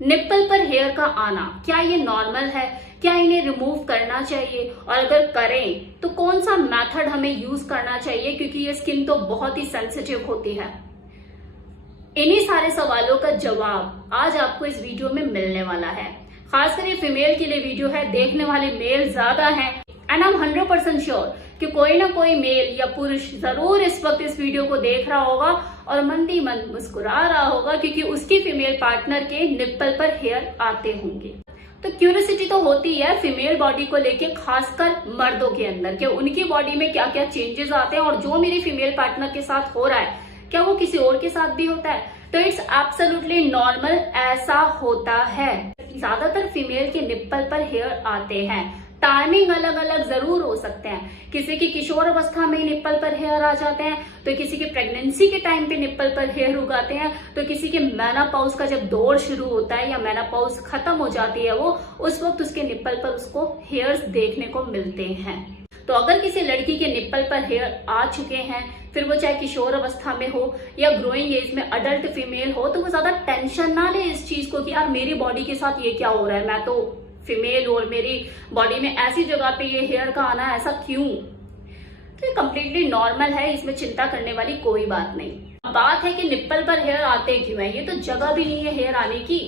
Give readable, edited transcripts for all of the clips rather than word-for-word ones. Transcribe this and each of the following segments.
Nipple पर hair का आना, क्या ये नॉर्मल है? क्या इन्हें रिमूव करना चाहिए? और अगर करें तो कौन सा मेथड हमें यूज करना चाहिए, क्योंकि ये स्किन तो बहुत ही सेंसिटिव होती है। इन्हीं सारे सवालों का जवाब आज आपको इस वीडियो में मिलने वाला है। खासकर ये फीमेल के लिए वीडियो है, देखने वाले मेल ज्यादा हैं एंड आई एम 100% श्योर कि कोई ना कोई मेल या पुरुष जरूर इस वक्त इस वीडियो को देख रहा होगा और मन ही मन मुस्कुरा रहा होगा, क्योंकि उसकी फीमेल पार्टनर के निप्पल पर हेयर आते होंगे। तो क्यूरियोसिटी तो होती है फीमेल बॉडी को लेके, खासकर मर्दों के अंदर, कि उनकी बॉडी में क्या क्या चेंजेस आते हैं और जो मेरी फीमेल पार्टनर के साथ हो रहा है क्या वो किसी और के साथ भी होता है। तो इट्स एब्सोल्युटली नॉर्मल, ऐसा होता है। ज्यादातर फीमेल के निप्पल पर हेयर आते हैं, टाइमिंग अलग अलग जरूर हो सकते हैं। किसी की किशोर अवस्था में निप्पल पर हेयर आ जाते हैं, तो किसी के प्रेगनेंसी के टाइम पे निप्पल पर हेयर उगाते हैं, तो किसी के मेनोपॉज का जब दौर शुरू होता है या मेनोपॉज खत्म हो जाती है वो, उस वक्त उसके निप्पल पर उसको हेयर्स देखने को मिलते हैं। तो अगर किसी लड़की के निप्पल पर हेयर आ चुके हैं, फिर वो चाहे किशोर अवस्था में हो या ग्रोइंग एज में अडल्ट फीमेल हो, तो वो ज्यादा टेंशन ना ले इस चीज को कि यार मेरी बॉडी के साथ ये क्या हो रहा है, मैं तो फीमेल और मेरी बॉडी में ऐसी जगह पे ये हेयर का आना ऐसा क्यों। तो ये कम्प्लीटली नॉर्मल है, इसमें चिंता करने वाली कोई बात नहीं। बात है कि निप्पल पर हेयर आते क्यों है, ये तो जगह भी नहीं है हेयर आने की।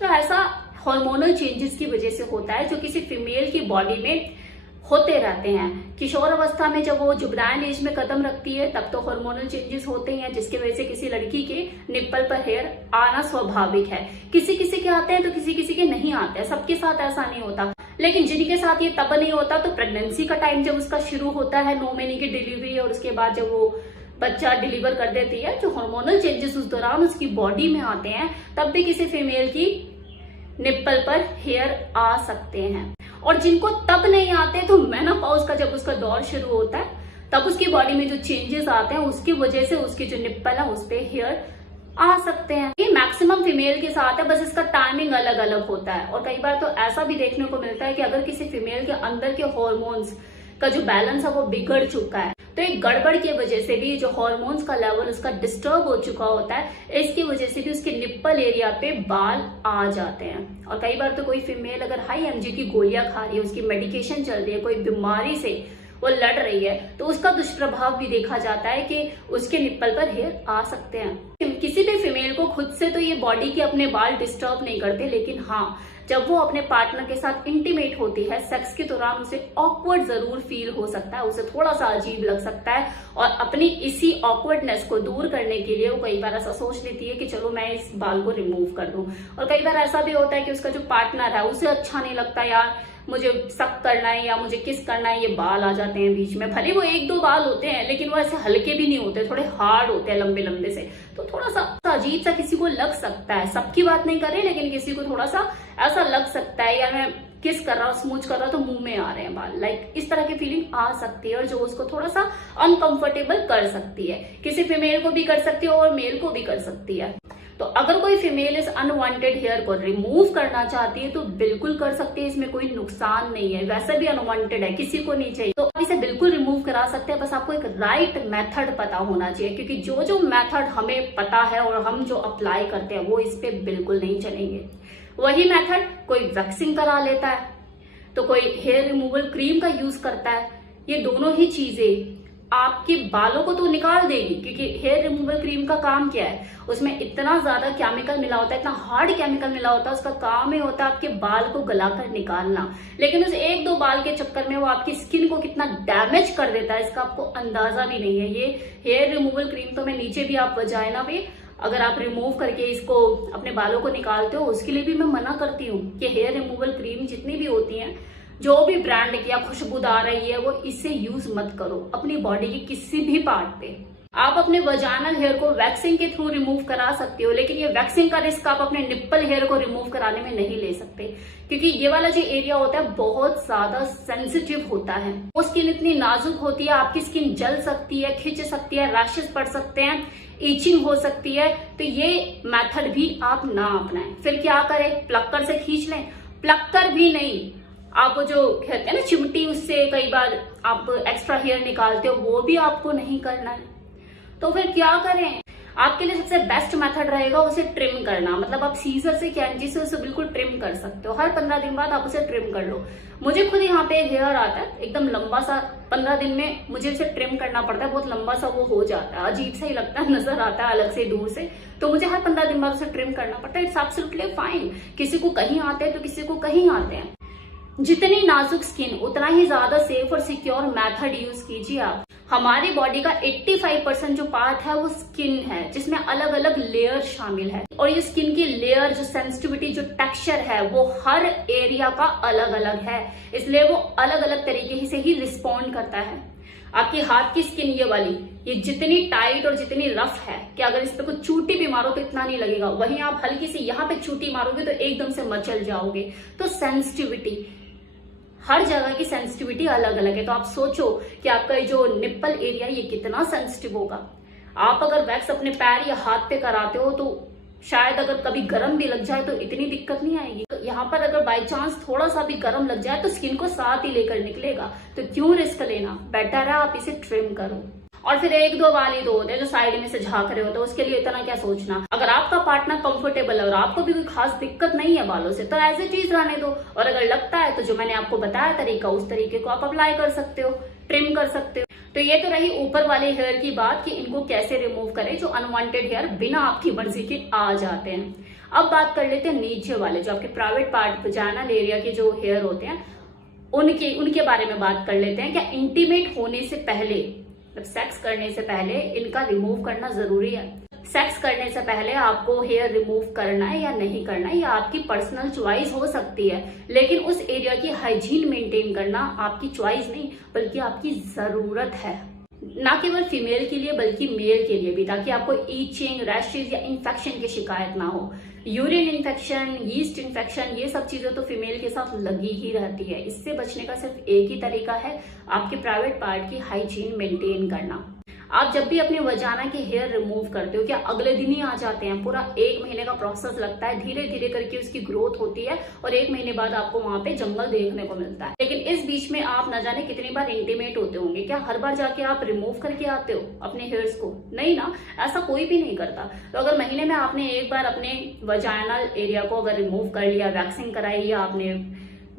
तो ऐसा हार्मोनल चेंजेस की वजह से होता है जो किसी फीमेल की बॉडी में होते रहते हैं। किशोर अवस्था में जब वो जुबरान एज में कदम रखती है तब तो हार्मोनल चेंजेस होते हैं, जिसकी वजह से किसी लड़की के निप्पल पर हेयर आना स्वाभाविक है। किसी किसी के आते हैं तो किसी किसी के नहीं आते हैं, सबके साथ ऐसा नहीं होता। लेकिन जिनके साथ ये तब नहीं होता तो प्रेगनेंसी का टाइम जब उसका शुरू होता है, 9 महीने की डिलीवरी, और उसके बाद जब वो बच्चा डिलीवर कर देती है, जो हार्मोनल चेंजेस उस दौरान उसकी बॉडी में आते हैं, तब भी किसी फीमेल की निप्पल पर हेयर आ सकते हैं। और जिनको तब नहीं आते, तो मेनोपॉज का जब उसका दौर शुरू होता है तब उसकी बॉडी में जो चेंजेस आते हैं उसकी वजह से उसकी जो निप्पल है उस पे हेयर आ सकते हैं। ये मैक्सिमम फीमेल के साथ है, बस इसका टाइमिंग अलग अलग होता है। और कई बार तो ऐसा भी देखने को मिलता है कि अगर किसी फीमेल के अंदर के हॉर्मोन्स का जो बैलेंस है वो बिगड़ चुका है, तो एक गड़बड़ की वजह से भी जो हार्मोन्स का लेवल उसका डिस्टर्ब हो चुका होता है, इसकी वजह से भी उसके निप्पल एरिया पे बाल आ जाते हैं। और कई बार तो कोई फीमेल अगर हाई एमजी की गोलियां खा रही है, उसकी मेडिकेशन चल रही है, कोई बीमारी से वो लड़ रही है, तो उसका दुष्प्रभाव भी देखा जाता है कि उसके निप्पल पर हेयर आ सकते हैं। किसी भी फीमेल को खुद से तो ये बॉडी के अपने बाल डिस्टर्ब नहीं करते, लेकिन हाँ, जब वो अपने पार्टनर के साथ इंटीमेट होती है, सेक्स के दौरान उसे ऑकवर्ड जरूर फील हो सकता है, उसे थोड़ा सा अजीब लग सकता है। और अपनी इसी ऑकवर्डनेस को दूर करने के लिए वो कई बार ऐसा सोच लेती है कि चलो मैं इस बाल को रिमूव कर दूं। और कई बार ऐसा भी होता है कि उसका जो पार्टनर है उसे अच्छा नहीं लगता, यार मुझे सक करना है या मुझे किस करना है, ये बाल आ जाते हैं बीच में। भले वो 1-2 बाल होते हैं, लेकिन वो ऐसे हल्के भी नहीं होते, थोड़े हार्ड होते हैं, लंबे लंबे से। तो थोड़ा सा अजीब सा किसी को लग सकता है, सबकी बात नहीं कर रही, लेकिन किसी को थोड़ा सा ऐसा लग सकता है, यार मैं किस कर रहा हूँ, स्मूच कर रहा हूँ तो मुंह में आ रहे हैं बाल, लाइक इस तरह की फीलिंग आ सकती है, और जो उसको थोड़ा सा अनकंफर्टेबल कर सकती है। किसी फीमेल को भी कर सकती है और मेल को भी कर सकती है। तो अगर कोई फीमेल इस अनवांटेड हेयर को रिमूव करना चाहती है तो बिल्कुल कर सकती है, इसमें कोई नुकसान नहीं है। वैसे भी अनवांटेड है, किसी को नहीं चाहिए, तो आप इसे बिल्कुल रिमूव करा सकते हैं। बस आपको एक राइट मेथड पता होना चाहिए, क्योंकि जो जो मेथड हमें पता है और हम जो अप्लाई करते हैं वो इस पे बिल्कुल नहीं चलेंगे। वही मेथड कोई वैक्सिंग करा लेता है, तो कोई हेयर रिमूवल क्रीम का यूज करता है। ये दोनों ही चीजें आपके बालों को तो निकाल देगी, क्योंकि हेयर रिमूवल क्रीम का काम क्या है, उसमें इतना ज्यादा केमिकल मिला होता है, इतना हार्ड केमिकल मिला होता है, उसका काम ही होता है आपके बाल को गलाकर निकालना। लेकिन उस 1-2 बाल के चक्कर में वो आपकी स्किन को कितना डैमेज कर देता है, इसका आपको अंदाजा भी नहीं है। ये हेयर रिमूवल क्रीम तो मैं नीचे भी आप वजाइना पे अगर आप रिमूव करके इसको अपने बालों को निकालते हो, उसके लिए भी मैं मना करती हूँ कि हेयर रिमूवल क्रीम जितनी भी होती है, जो भी ब्रांड की या खुशबूदार है वो इससे यूज मत करो अपनी बॉडी के किसी भी पार्ट पे। आप अपने वजाइनल हेयर को वैक्सिंग के थ्रू रिमूव करा सकते हो, लेकिन ये वैक्सिंग का रिस्क आप अपने निप्पल हेयर को रिमूव कराने में नहीं ले सकते, क्योंकि ये वाला जो एरिया होता है बहुत ज्यादा सेंसिटिव होता है। वो स्किन इतनी नाजुक होती है, आपकी स्किन जल सकती है, खिंच सकती है, रैशेस पड़ सकते हैं, ईचिंग हो सकती है। तो ये मेथड भी आप ना अपनाएं। फिर क्या करें, प्लक्कर से खींच लें? प्लक्कर भी नहीं, आप जो कहते हैं ना चिमटी, उससे कई बार आप एक्स्ट्रा हेयर निकालते हो, वो भी आपको नहीं करना है। तो फिर क्या करें, आपके लिए सबसे बेस्ट मेथड रहेगा उसे ट्रिम करना। मतलब आप सीजर से, कैंची से उसे बिल्कुल ट्रिम कर सकते हो। हर 15 दिन बाद आप उसे ट्रिम कर लो। मुझे खुद यहाँ पे हेयर आता है एकदम लंबा सा, 15 दिन में मुझे उसे ट्रिम करना पड़ता है, बहुत लंबा सा वो हो जाता है, अजीब सा ही लगता है, नजर आता है अलग से दूर से, तो मुझे हर 15 दिन बाद उसे ट्रिम करना पड़ता है। It's absolutely fine. किसी को कहीं आते हैं तो किसी को कहीं आते हैं। जितनी नाजुक स्किन उतना ही ज्यादा सेफ और सिक्योर मेथड यूज कीजिए आप। हमारी बॉडी का 85% जो पार्ट है वो स्किन है, जिसमें अलग अलग लेयर शामिल है। और ये स्किन की लेयर, जो सेंसिटिविटी, जो टेक्सचर है, वो हर एरिया का अलग अलग है, इसलिए वो अलग अलग तरीके से ही रिस्पॉन्ड करता है। आपकी हाथ की स्किन ये वाली, ये जितनी टाइट और जितनी रफ है कि अगर इस पे कुछ चूटी भी मारो तो इतना नहीं लगेगा, वहीं आप हल्की सी यहाँ पे चूटी मारोगे तो एकदम से मचल जाओगे। तो सेंसिटिविटी, हर जगह की सेंसिटिविटी अलग अलग है। तो आप सोचो कि आपका ये जो निप्पल एरिया ये कितना सेंसिटिव होगा। आप अगर वैक्स अपने पैर या हाथ पे कराते हो तो शायद अगर कभी गर्म भी लग जाए तो इतनी दिक्कत नहीं आएगी। तो यहाँ पर अगर बाई चांस थोड़ा सा भी गर्म लग जाए तो स्किन को साथ ही लेकर निकलेगा। तो क्यों रिस्क लेना, बेटर है आप इसे ट्रिम करो। और फिर एक दो बाल ही तो होते हैं जो साइड में से झांक रहे होते हैं, उसके लिए इतना क्या सोचना। अगर आपका पार्टनर कंफर्टेबल है और आपको भी कोई खास दिक्कत नहीं है बालों से, तो ऐसे चीज रहने दो। और अगर लगता है तो जो मैंने आपको बताया तरीका, उस तरीके को आप अप्लाई कर सकते हो, ट्रिम कर सकते हो। तो ये तो रही ऊपर वाले हेयर की बात कि इनको कैसे रिमूव करें, जो अनवांटेड हेयर बिना आपकी मर्जी के आ जाते हैं। अब बात कर लेते हैं नीचे वाले, जो आपके प्राइवेट पार्ट, वजाइनल एरिया के जो हेयर होते हैं, उनके बारे में बात कर लेते हैं। क्या इंटीमेट होने से पहले, मतलब सेक्स करने से पहले इनका रिमूव करना जरूरी है? सेक्स करने से पहले आपको हेयर रिमूव करना है या नहीं करना है, या आपकी पर्सनल चॉइस हो सकती है, लेकिन उस एरिया की हाइजीन मेंटेन करना आपकी चॉइस नहीं बल्कि आपकी जरूरत है। ना केवल फीमेल के लिए बल्कि मेल के लिए भी, ताकि आपको ईचिंग, रैशेज या इन्फेक्शन की शिकायत ना हो। यूरिन इन्फेक्शन, यीस्ट इन्फेक्शन, ये सब चीजें तो फीमेल के साथ लगी ही रहती है। इससे बचने का सिर्फ एक ही तरीका है, आपके प्राइवेट पार्ट की हाइजीन मेंटेन करना। आप जब भी अपने वजाना के हेयर रिमूव करते हो, क्या अगले दिन ही आ जाते हैं? पूरा 1 महीने का प्रोसेस लगता है, धीरे धीरे करके उसकी ग्रोथ होती है और 1 महीने बाद आपको वहां पे जंगल देखने को मिलता है। लेकिन इस बीच में आप न जाने कितनी बार इंटीमेट होते होंगे। क्या हर बार जाके आप रिमूव करके आते हो अपने हेयर्स को? नहीं ना, ऐसा कोई भी नहीं करता। तो अगर महीने में आपने एक बार अपने वजाइनल एरिया को अगर रिमूव कर लिया, वैक्सिंग कराई, या आपने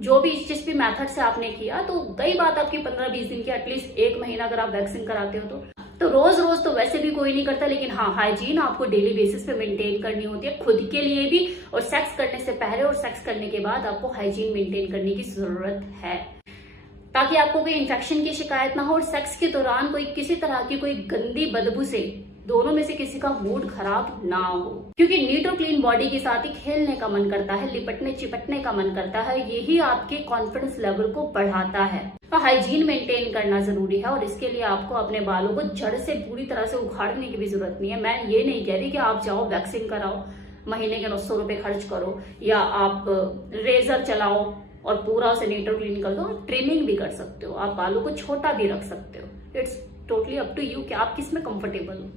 जो भी जिस भी मेथड से आपने किया, तो गई बात आपकी 15-20 दिन की। एटलीस्ट 1 महीना अगर आप वैक्सिंग कराते हो तो रोज रोज तो वैसे भी कोई नहीं करता, लेकिन हाँ, हाइजीन आपको डेली बेसिस पे मेंटेन करनी होती है, खुद के लिए भी, और सेक्स करने से पहले और सेक्स करने के बाद आपको हाइजीन मेंटेन करने की जरूरत है, ताकि आपको कोई इन्फेक्शन की शिकायत ना हो और सेक्स के दौरान कोई किसी तरह की कोई गंदी बदबू से दोनों में से किसी का मूड खराब ना हो। क्योंकि नीट और क्लीन बॉडी के साथ ही खेलने का मन करता है, लिपटने चिपटने का मन करता है, यही आपके कॉन्फिडेंस लेवल को बढ़ाता है। तो हाइजीन मेंटेन करना जरूरी है, और इसके लिए आपको अपने बालों को जड़ से पूरी तरह से उखाड़ने की भी जरूरत नहीं है। मैं ये नहीं कह रही कि आप जाओ वैक्सिंग कराओ, महीने के 900 रुपए खर्च करो, या आप रेजर चलाओ और पूरा उसे नीट और क्लीन कर दो। ट्रिमिंग भी कर सकते हो, आप बालों को छोटा भी रख सकते हो। It's totally up to you कि आप किस में कंफर्टेबल हो।